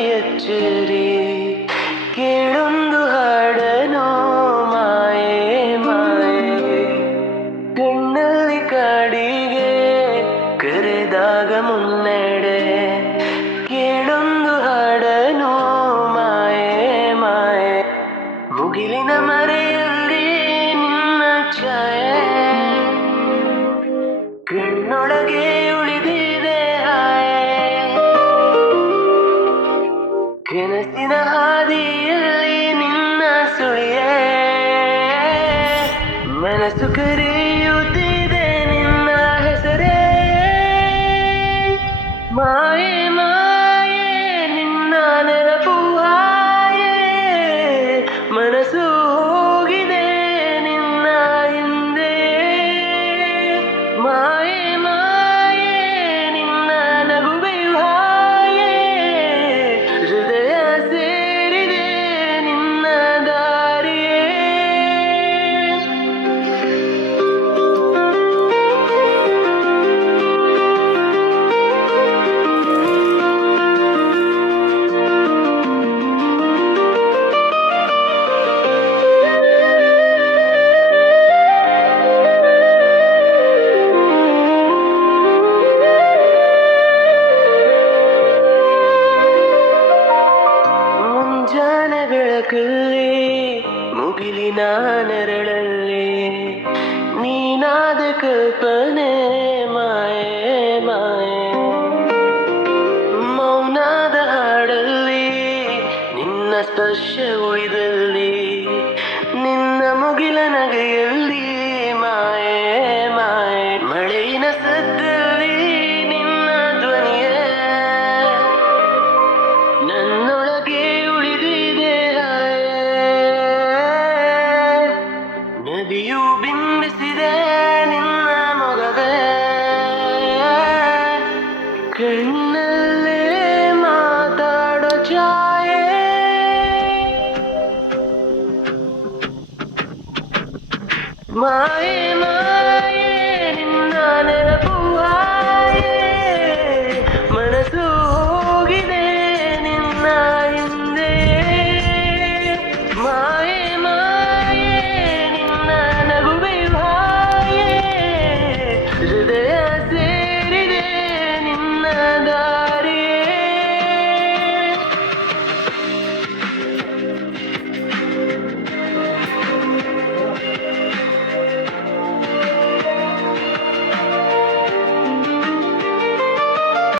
ಎಚ್ಚರಿ ಕೇಳೊಂದು ಹಾಡನು ಮಾಯೆ ಮಾಯೆ ಕಣ್ಣಲ್ಲಿ ಕಾಡಿಗೆ ಕರೆದಾಗ ಮುನ್ನಡೆ ಕೇಳೊಂದು ಹಾಡನು ಮಾಯೆ ಮಾಯೆ ಮುಗಿಲಿನ ಮರೆಯಲ್ಲಿ ನಿನ್ನ ಛಾಯೆ ಕಣ್ಣೊಳಗೆ ಉಳಿದಿದೆ ಕನಸಿನ ಹಾದಿಯಲ್ಲಿ ನಿನ್ನ ಸುಳಿಯೇ ಮನಸ್ಸು ಕರೆಯುತ್ತಿದೆ ನಿನ್ನ ಹೆಸರೇ ಮಾಯೆ ಮಾಯೆ ನಿನ್ನ ನೆನಪು ಹಾಯೆ ಮನಸ್ಸು ಹೋಗಿದೆ ನಿನ್ನ ಹಿಂದೆ ಮಾಯೆ ಮಾಯೆ ನಿನ್ನ ನಗುವೆಯು ಹಾಯೆ ಹೃದಯ ಸೇರಿದೆ ನಿನ್ನ ದಾರಿಯೇ ಮುಂಜಾನೆ ಬೆಳಕಲ್ಲಿ ಮುಗಿಲಿನ ನೆರಳಲ್ಲಿ ನೀನಾದ ಕಲ್ಪನೆ ಮಾಯೆ ಮಾಯೆ ಮೌನದ ಹಾಡಲ್ಲಿ ನಿನ್ನ ಸ್ಪರ್ಶ ಉಳಿದಲ್ಲಿ ನಿನ್ನ ಮುಗಿಲ ನಗೆಯಲ್ಲಿ ಮಾಯೆ ಮಾಯೆ ಮಳೆಯಿನ ಸದ್ದಲ್ಲಿ ನಿನ್ನ ಧ್ವನಿಯೇ ನನ್ನೊಳಗೆ ಉಳಿದಿದೆ ನದಿಯು ಬಿಂಬಿಸಿದೆ ನಿನ್ನ ಮೊಗವೇ ಕಣ್ಣಲ್ಲೇ ಮಾತಾಡೋ ಛಾಯೆ ಮಾ